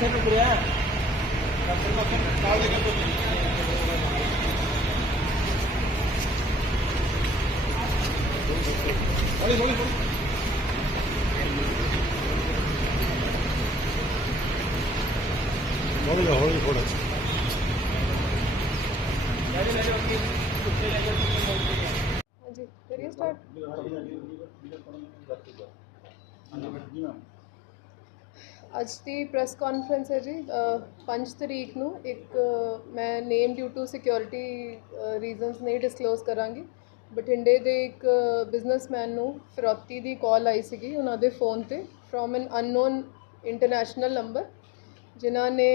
ਪਿੱਛੇ ਨੂੰ ਗਿਆ ਹੌਲੀ ਹੌਲੀ ਥੋੜਾ ਹਾਂਜੀ ਕਰੀਏ ਸਟਾਰਟ ਅੱਜ ਦੀ ਪ੍ਰੈਸ ਕਾਨਫਰੰਸ ਹੈ ਜੀ ਅ, 5 ਤਰੀਕ ਨੂੰ ਇੱਕ ਮੈਂ name due to security reasons ਨਹੀਂ ਡਿਸਕਲੋਜ਼ ਕਰਾਂਗੀ ਬਠਿੰਡੇ ਦੇ ਇੱਕ ਬਿਜ਼ਨਸਮੈਨ ਨੂੰ ਫਿਰੌਤੀ ਦੀ ਕਾਲ ਆਈ ਸੀਗੀ ਉਹਨਾਂ ਦੇ ਫੋਨ ਤੇ from an unknown international number ਜਿਨ੍ਹਾਂ ਨੇ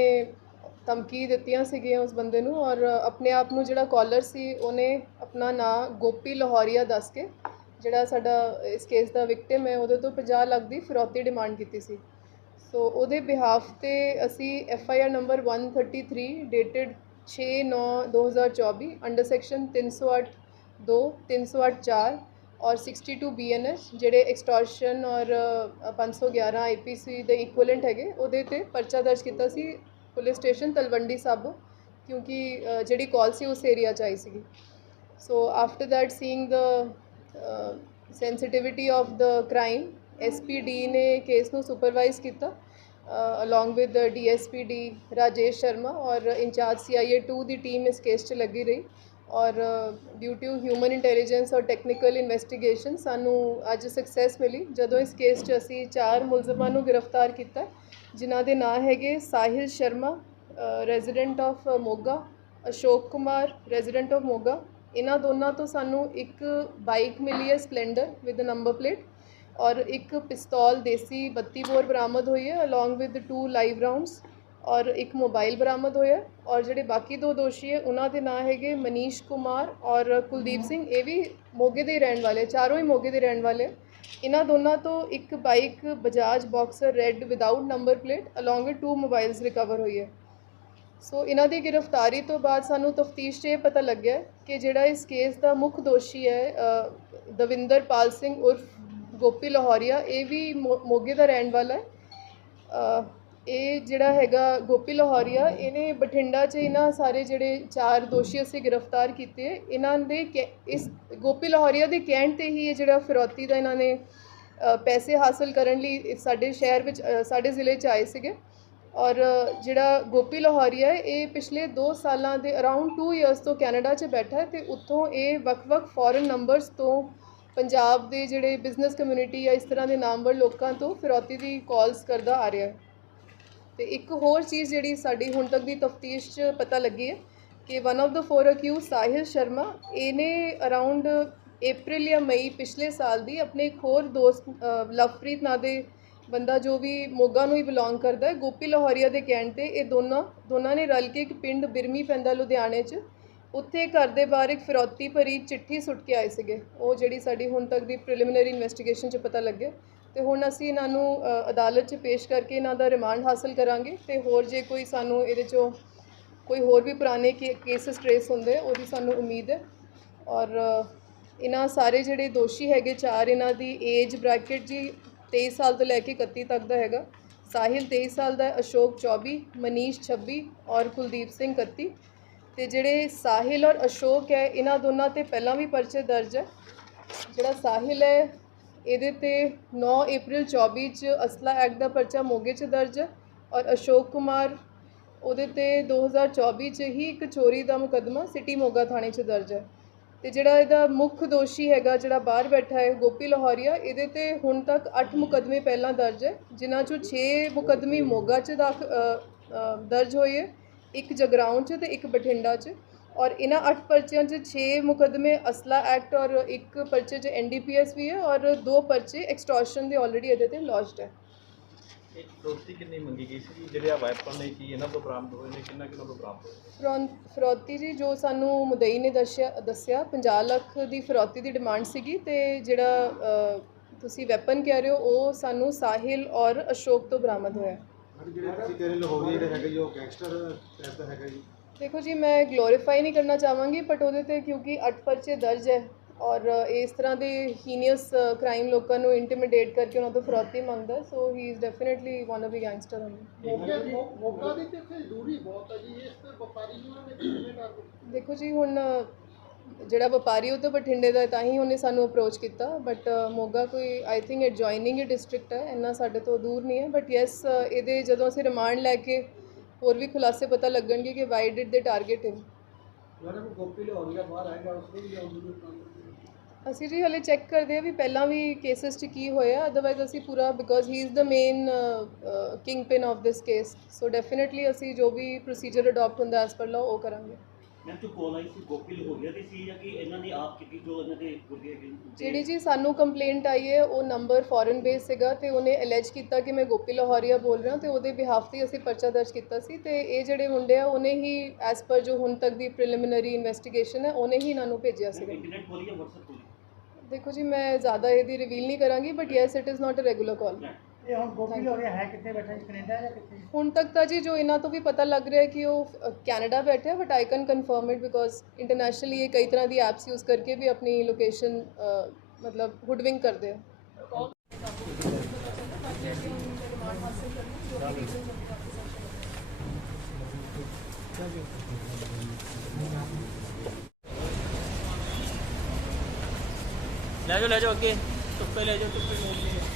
ਧਮਕੀ ਦਿੱਤੀਆਂ ਸੀਗੀਆਂ ਉਸ ਬੰਦੇ ਨੂੰ ਔਰ ਆਪਣੇ ਆਪ ਨੂੰ ਜਿਹੜਾ ਕਾਲਰ ਸੀ ਉਹਨੇ ਆਪਣਾ ਨਾਂ ਗੋਪੀ ਲਾਹੌਰੀਆ ਦੱਸ ਕੇ ਜਿਹੜਾ ਸਾਡਾ ਇਸ ਕੇਸ ਦਾ ਵਿਕਟਿਮ ਹੈ ਉਹਦੇ ਤੋਂ 50 ਲੱਖ ਦੀ ਫਿਰੌਤੀ ਡਿਮਾਂਡ ਕੀਤੀ ਸੀ। ਸੋ ਉਹਦੇ ਬਿਹਾਫ ਤੇ ਅਸੀਂ F I R number 133 dated 6/9/2024 under section 308 2 308 4 ਔਰ 62 ਬੀਐਨਐਸ ਜਿਹੜੇ ਐਕਸਟੋਰਸ਼ਨ ਔਰ ਅ, 511 ਆਈਪੀਸੀ ਦੇ ਇਕੁਇਵਲੈਂਟ ਹੈਗੇ ਉਹਦੇ ਤੇ ਪਰਚਾ ਦਰਜ ਕੀਤਾ ਸੀ ਪੁਲਿਸ ਸਟੇਸ਼ਨ ਤਲਵੰਡੀ ਸਾਬੋ ਕਿਉਂਕਿ ਜਿਹੜੀ ਕਾਲ ਸੀ ਉਸ ਏਰੀਆ ਚ ਆਈ ਸੀਗੀ। So after that, seeing the uh, sensitivity of the crime, SPD ਨੇ ਕੇਸ ਨੂੰ ਸੁਪਰਵਾਈਜ਼ ਕੀਤਾ। Along with DSPD Rajesh Sharma ਔਰ ਇੰਚਾਰਜ CIA 2 ਦੀ ਟੀਮ ਇਸ ਕੇਸ 'ਚ ਲੱਗੀ ਰਹੀ ਔਰ ਡਿਊ ਟੂ ਹਿਊਮਨ ਇੰਟੈਲੀਜੈਂਸ ਔਰ ਟੈਕਨੀਕਲ ਇਨਵੈਸਟੀਗੇਸ਼ਨ ਸਾਨੂੰ ਅੱਜ ਸਕਸੈਸ ਮਿਲੀ। ਜਦੋਂ ਇਸ ਕੇਸ 'ਚ ਅਸੀਂ ਚਾਰ ਮੁਲਜ਼ਮਾਂ ਨੂੰ ਗ੍ਰਿਫਤਾਰ ਕੀਤਾ, ਜਿਨ੍ਹਾਂ ਦੇ ਨਾਂ ਹੈਗੇ Sahil Sharma resident of Moga, Ashok Kumar resident of Moga. ਇਹਨਾਂ ਦੋਨਾਂ ਤੋਂ ਸਾਨੂੰ ਇੱਕ ਬਾਈਕ ਮਿਲੀ ਹੈ ਸਪਲੈਂਡਰ ਵਿਦ ਨੰਬਰ ਪਲੇਟ ਔਰ ਇੱਕ ਪਿਸਤੌਲ ਦੇਸੀ 32 ਬੋਰ ਬਰਾਮਦ ਹੋਈ ਹੈ along with two live rounds ਔਰ ਇੱਕ ਮੋਬਾਈਲ ਬਰਾਮਦ ਹੋਇਆ ਔਰ ਜਿਹੜੇ ਬਾਕੀ ਦੋ ਦੋਸ਼ੀ ਹੈ ਉਹਨਾਂ ਦੇ ਨਾਂ ਹੈਗੇ ਮਨੀਸ਼ ਕੁਮਾਰ ਔਰ ਕੁਲਦੀਪ ਸਿੰਘ। ਇਹ ਵੀ ਮੋਗੇ ਦੇ ਰਹਿਣ ਵਾਲੇ ਚਾਰੋਂ ਹੀ ਮੋਗੇ ਦੇ ਰਹਿਣ ਵਾਲੇ ਇਹਨਾਂ ਦੋਨਾਂ ਤੋਂ ਇੱਕ bike Bajaj Boxer red without number plate along with two mobiles recover ਹੋਈ ਹੈ। ਸੋ ਇਹਨਾਂ ਦੀ ਗ੍ਰਿਫਤਾਰੀ ਤੋਂ ਬਾਅਦ ਸਾਨੂੰ ਤਫਤੀਸ਼ 'ਚ ਇਹ ਪਤਾ ਲੱਗਿਆ ਕਿ ਜਿਹੜਾ ਇਸ ਕੇਸ ਦਾ ਮੁੱਖ ਦੋਸ਼ੀ ਹੈ ਦਵਿੰਦਰ ਪਾਲ ਸਿੰਘ ਉਰਫ ਗੋਪੀ ਲਾਹੌਰੀਆ, ਇਹ ਵੀ ਮੋ- ਮੋਗੇ ਦਾ ਰਹਿਣ ਵਾਲਾ ਹੈ। ਇਹ ਜਿਹੜਾ ਹੈਗਾ ਗੋਪੀ ਲਾਹੌਰੀਆ, ਇਹਨੇ ਬਠਿੰਡਾ 'ਚ ਇਹਨਾਂ ਸਾਰੇ ਜਿਹੜੇ ਚਾਰ ਦੋਸ਼ੀ ਅਸੀਂ ਗ੍ਰਿਫਤਾਰ ਕੀਤੇ ਇਹਨਾਂ ਦੇ ਕਹਿ- ਇਸ ਗੋਪੀ ਲਾਹੌਰੀਆ ਦੇ ਕਹਿਣ ਤੇ ਹੀ ਇਹ ਜਿਹੜਾ ਫਿਰੌਤੀ ਦਾ ਇਹਨਾਂ ਨੇ ਪੈਸੇ ਹਾਸਲ ਕਰਨ ਲਈ ਸਾਡੇ ਸ਼ਹਿਰ ਵਿੱਚ ਸਾਡੇ ਜ਼ਿਲ੍ਹੇ 'ਚ ਆਏ ਸੀਗੇ। ਔਰ ਜਿਹੜਾ ਗੋਪੀ ਲਾਹੌਰੀਆ ਇਹ ਪਿਛਲੇ 2 ਸਾਲਾਂ ਦੇ ਅਰਾਊਂਡ 2 ਇਅਰਸ ਤੋਂ ਕੈਨੇਡਾ 'ਚ ਬੈਠਾ ਹੈ ਤੇ ਉੱਥੋਂ ਇਹ ਵੱਖ-ਵੱਖ ਫੋਰਨ ਨੰਬਰਸ ਤੋਂ ਪੰਜਾਬ ਦੇ ਜਿਹੜੇ ਬਿਜ਼ਨਸ ਕਮਿਊਨਿਟੀ ਜਾਂ ਇਸ ਤਰ੍ਹਾਂ ਦੇ ਨਾਮਵਰ ਲੋਕਾਂ ਤੋਂ ਫਿਰੌਤੀ ਦੀ ਕਾਲਸ ਕਰਦਾ ਆ ਰਿਹਾ ਹੈ। ਤੇ ਇੱਕ ਹੋਰ ਚੀਜ਼ ਜਿਹੜੀ ਸਾਡੀ ਹੁਣ ਤੱਕ ਦੀ ਤਫਤੀਸ਼ 'ਚ ਪਤਾ ਲੱਗੀ ਹੈ ਕਿ one of the four accused Sahil Sharma, ਇਹਨੇ ਅਰਾਊਂਡ ਅਪ੍ਰੈਲ ਜਾਂ ਮਈ ਪਿਛਲੇ ਸਾਲ ਦੀ ਆਪਣੇ ਇੱਕ ਹੋਰ ਦੋਸਤ ਲਵਪ੍ਰੀਤ ਨਾਂ ਦੇ ਬੰਦਾ ਜੋ ਵੀ ਮੋਗਾ ਨੂੰ ਹੀ ਬਿਲੋਂਗ ਕਰਦਾ ਹੈ, ਗੋਪੀ ਲਾਹੌਰੀਆ ਦੇ ਕਹਿਣ ਤੇ ਇਹ ਦੋਨਾਂ ਦੋਨਾਂ ਨੇ ਰਲ ਕੇ ਇੱਕ ਪਿੰਡ ਬਿਰਮੀ ਪੈਂਦਾ ਲੁਧਿਆਣੇ 'ਚ ਉੱਥੇ ਘਰ ਦੇ ਬਾਹਰ ਇੱਕ ਫਿਰੌਤੀ ਭਰੀ ਚਿੱਠੀ ਸੁੱਟ ਕੇ ਆਏ ਸੀਗੇ। ਉਹ ਜਿਹੜੀ ਸਾਡੀ ਹੁਣ ਤੱਕ ਦੀ ਪ੍ਰੀਲਿਮਿਨਰੀ ਇਨਵੈਸਟੀਗੇਸ਼ਨ 'ਚ ਪਤਾ ਲੱਗਿਆ ਤੇ ਹੁਣ ਅਸੀਂ ਇਹਨਾਂ ਨੂੰ ਅਦਾਲਤ 'ਚ ਪੇਸ਼ ਕਰਕੇ ਇਹਨਾਂ ਦਾ ਰਿਮਾਂਡ ਹਾਸਲ ਕਰਾਂਗੇ ਤੇ ਹੋਰ ਜੇ ਕੋਈ ਸਾਨੂੰ ਇਹਦੇ 'ਚੋਂ ਕੋਈ ਹੋਰ ਵੀ ਪੁਰਾਣੇ ਕੇਸਸ ਟ੍ਰੇਸ ਹੁੰਦੇ ਉਹਦੀ ਸਾਨੂੰ ਉਮੀਦ ਹੈ। ਔਰ ਇਹਨਾਂ ਸਾਰੇ ਜਿਹੜੇ ਦੋਸ਼ੀ ਹੈਗੇ, ਚਾਰ ਇਹਨਾਂ ਦੀ ਏਜ ਬ੍ਰੈਕਟ ਜੀ 23 ਸਾਲ ਤੋਂ ਲੈ ਕੇ 31 ਤੱਕ ਦਾ ਹੈਗਾ। ਸਾਹਿਲ 23 ਸਾਲ ਦਾ, ਅਸ਼ੋਕ 24 ਮਨੀਸ਼ 26 ਔਰ ਕੁਲਦੀਪ ਸਿੰਘ 31 ਤੇ ਜਿਹੜੇ ਸਾਹਿਲ ਔਰ ਅਸ਼ੋਕ ਹੈ, ਇਹਨਾਂ ਦੋਨਾਂ ਤੇ ਪਹਿਲਾਂ ਵੀ ਪਰਚੇ ਦਰਜ ਹੈ। ਜਿਹੜਾ ਸਾਹਿਲ ਹੈ, ਇਹਦੇ ਤੇ 9 April 24 ਚ ਅਸਲਾ ਐਕਟ ਦਾ ਪਰਚਾ ਮੋਗੇ ਚ ਦਰਜ ਹੈ ਔਰ ਅਸ਼ੋਕ ਕੁਮਾਰ ਉਹਦੇ ਤੇ 2024 ਚ ਹੀ ਇੱਕ ਚੋਰੀ ਦਾ ਮੁਕੱਦਮਾ ਸਿਟੀ ਮੋਗਾ ਥਾਣੇ ਚ ਦਰਜ ਹੈ। ਤੇ ਜਿਹੜਾ ਇਹਦਾ ਮੁੱਖ ਦੋਸ਼ੀ ਹੈਗਾ, ਜਿਹੜਾ ਬਾਹਰ ਬੈਠਾ ਹੈ, ਗੋਪੀ ਲਾਹੌਰੀਆ, ਇਹਦੇ ਤੇ ਹੁਣ ਤੱਕ 8 ਮੁਕੱਦਮੇ ਪਹਿਲਾਂ ਦਰਜ ਹੈ, ਜਿਨ੍ਹਾਂ ਚੋਂ 6 ਮੁਕੱਦਮੇ ਮੋਗਾ ਚ ਦਾਖ- ਦਰਜ ਹੋਏ ਹੈ। ਇੱਕ ਜਗਰਾਉਂ ਚ ਤੇ ਇੱਕ ਬਠਿੰਡਾ ਚ। ਔਰ ਇਹਨਾਂ 8 ਪਰਚਿਆਂ 'ਚ 6 ਮੁਕੱਦਮੇ ਅਸਲਾ ਐਕਟ ਔਰ ਇੱਕ ਪਰਚੇ 'ਚ ਐਨਡੀਪੀਐਸ ਵੀ ਹੈ ਔਰ ਦੋ ਪਰਚੇ ਐਕਸਟੋਰਸ਼ਨ ਦੇ ਆਲਰੇਡੀ ਇਹਦੇ ਤੇ ਲੌਜਡ ਹੈ। ਇਹ ਦੋਸਤੀ ਕਿੰਨੀ ਮੰਗੀ ਗਈ ਸੀ? ਜਿਹੜੇ ਆ ਵੈਪਨ ਨੇ ਕੀ ਇਹਨਾਂ ਤੋਂ ਬਰਾਮਦ ਹੋਏ ਨੇ? ਕਿੰਨਾ ਕਿੰਨਾ ਤੋਂ ਬਰਾਮਦ ਹੋਏ? ਫਰੌਨ ਫਰੌਤੀ ਜੀ ਜੋ ਸਾਨੂੰ ਮੁਦਈ ਨੇ ਦੱਸਿਆ ਦੱਸਿਆ 50 ਲੱਖ ਦੀ ਫਰੌਤੀ ਦੀ ਡਿਮਾਂਡ ਸੀਗੀ ਤੇ ਜਿਹੜਾ ਤੁਸੀਂ ਵੈਪਨ ਕਹਿ ਰਹੇ ਹੋ ਉਹ ਸਾਨੂੰ ਸਾਹਿਲ ਔਰ ਅਸ਼ੋਕ ਤੋਂ ਬਰਾਮਦ ਹੋਇਆ। ਜਿਹੜੇ ਤੁਸੀਂ ਕਹਿ ਰਹੇ ਲਾਹੌਰੀ ਜਿਹੜੇ ਹੈਗੇ ਜੀ ਉਹ ਗੈਂਗਸਟਰ ਟਾਈਪ ਦਾ ਹੈਗਾ ਜੀ। ਦੇਖੋ ਜੀ ਮੈਂ ਗਲੋਰੀਫਾਈ ਨਹੀਂ ਕਰਨਾ ਚਾਹਾਂਗੀ ਬਟ ਉਹਦੇ ਤੇ ਕਿਉਂਕਿ 8 ਪਰਚੇ ਦਰਜ ਹੈ ਔਰ ਇਸ ਤਰ੍ਹਾਂ ਦੇ ਹੀਨੀਅਸ ਕ੍ਰਾਈਮ ਲੋਕਾਂ ਨੂੰ ਇੰਟੀਮੀਡੇਟ ਕਰਕੇ ਉਹਨਾਂ ਤੋਂ ਫਰੌਤੀ ਮੰਗਦਾ so he is definitely one of the gangster only Moga ਦੀ ਤੇ ਇੱਥੇ ਦੂਰੀ ਬਹੁਤ ਹੈ ਜੀ ਇਸ ਤੇ ਵਪਾਰੀ ਨੂੰ ਉਹਨਾਂ ਨੇ ਕਿਵੇਂ ਕਰ ਦਿੱਤਾ ਦੇਖੋ ਜੀ ਹੁਣ ਜਿਹੜਾ ਵਪਾਰੀ ਉਹ ਤਾਂ ਬਠਿੰਡੇ ਦਾ ਹੈ, ਤਾਂ ਹੀ ਉਹਨੇ ਸਾਨੂੰ ਅਪਰੋਚ ਕੀਤਾ। ਬਟ ਮੋਗਾ ਕੋਈ ਆਈ ਥਿੰਕ ਐਡਜੋਇਨਿੰਗ ਹੀ ਡਿਸਟ੍ਰਿਕਟ ਹੈ ਇੰਨਾ ਸਾਡੇ ਤੋਂ ਦੂਰ ਨਹੀਂ ਹੈ। ਬਟ ਯੈਸ ਇਹਦੇ ਜਦੋਂ ਅਸੀਂ ਰਿਮਾਂਡ ਲੈ ਕੇ ਹੋਰ ਵੀ ਖੁਲਾਸੇ ਪਤਾ ਲੱਗਣਗੇ ਕਿ why did they target him madam Gopi Lahoria ਬਾਹਰ ਆਏਗਾ ਉਸ ਨੂੰ ਵੀ ਆਉਂਦੀ ਅਸੀਂ ਜੀ ਹਲੇ ਚੈੱਕ ਕਰਦੇ ਆ ਵੀ ਪਹਿਲਾਂ ਵੀ ਕੇਸਸ 'ਚ ਕੀ ਹੋਇਆ। ਅਦਰਵਾਈਜ਼ ਅਸੀਂ ਪੂਰਾ because he is the main kingpin of this case so definitely ਅਸੀਂ ਜੋ ਵੀ ਪ੍ਰੋਸੀਜਰ ਅਡਾਪਟ ਹੁੰਦਾ ਐਸ ਪਰ ਲਾਅ ਉਹ ਕਰਾਂਗੇ। ਮੈਂ ਤੂੰ ਕੋਲ ਆਈ ਸੀ ਗੋਪੀ ਲਹੋਰੀਆ ਦੀ ਸੀ ਜਾਂ ਕਿ ਇਹਨਾਂ ਨੇ ਆਪ ਕੀਤੀ ਜੋ ਇਹਨਾਂ ਦੇ ਗੁੱਡੇ ਹੈਗੇ? ਨੇ? ਜਿਹੜੀ ਜੀ ਸਾਨੂੰ ਕੰਪਲੇਂਟ ਆਈ ਹੈ ਉਹ ਨੰਬਰ ਫੋਰਨ ਬੇਸ ਸੀਗਾ ਤੇ ਉਹਨੇ ਅਲੈਜ ਕੀਤਾ ਕਿ ਮੈਂ ਗੋਪੀ ਲਾਹੌਰੀਆ ਬੋਲ ਰਿਹਾ ਤੇ ਉਹਦੇ ਬਿਹਾਫ ਤੇ ਅਸੀਂ ਪਰਚਾ ਦਰਜ ਕੀਤਾ ਸੀ ਤੇ ਇਹ ਜਿਹੜੇ ਮੁੰਡੇ ਆ ਉਹਨੇ ਹੀ ਐਸ ਪਰ ਜੋ ਹੁਣ ਤੱਕ ਦੀ ਪ੍ਰੀਲਿਮਿਨਰੀ ਇਨਵੈਸਟੀਗੇਸ਼ਨ ਹੈ ਉਹਨੇ ਹੀ ਇਹਨਾਂ ਨੂੰ ਭੇਜਿਆ ਸੀਗਾ। ਇੰਟਰਨੈਟ ਖੋਲੀ ਜਾਂ WhatsApp ਖੋਲੀ? ਦੇਖੋ ਜੀ ਮੈਂ ਜ਼ਿਆਦਾ ਇਹਦੀ ਰਿਵੀਲ ਨਹੀਂ ਕਰਾਂਗੀ but yes it is not a regular call ਇਹ ਹੁਣ ਗੋਪੀ ਲਾਹੌਰੀਆ ਹੈ ਕਿੱਥੇ ਬੈਠਾ ਜੀ ਕੈਨੇਡਾ ਜਾਂ ਕਿੱਥੇ ਹੁਣ ਤੱਕ ਤਾਂ ਜੀ ਜੋ ਇਹਨਾਂ ਤੋਂ ਵੀ ਪਤਾ ਲੱਗ ਰਿਹਾ ਹੈ ਕਿ ਉਹ ਕੈਨੇਡਾ ਬੈਠੇ ਆ but I can confirm it because internationally ਇਹ ਕਈ ਤਰ੍ਹਾਂ ਦੀ ਐਪਸ ਯੂਜ਼ ਕਰਕੇ ਵੀ ਆਪਣੀ ਲੋਕੇਸ਼ਨ ਮਤਲਬ ਹੁਡਵਿੰਗ ਕਰਦੇ ਆ ਲੈ ਜਾਓ ਲੈ ਜਾਓ ਅੱਗੇ ਧੁੱਪੇ ਲੈ ਜਾਓ ਧੁੱਪੇ ਲੈ ਜਾਓ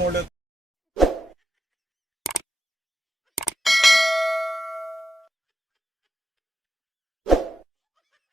മൂളിൽ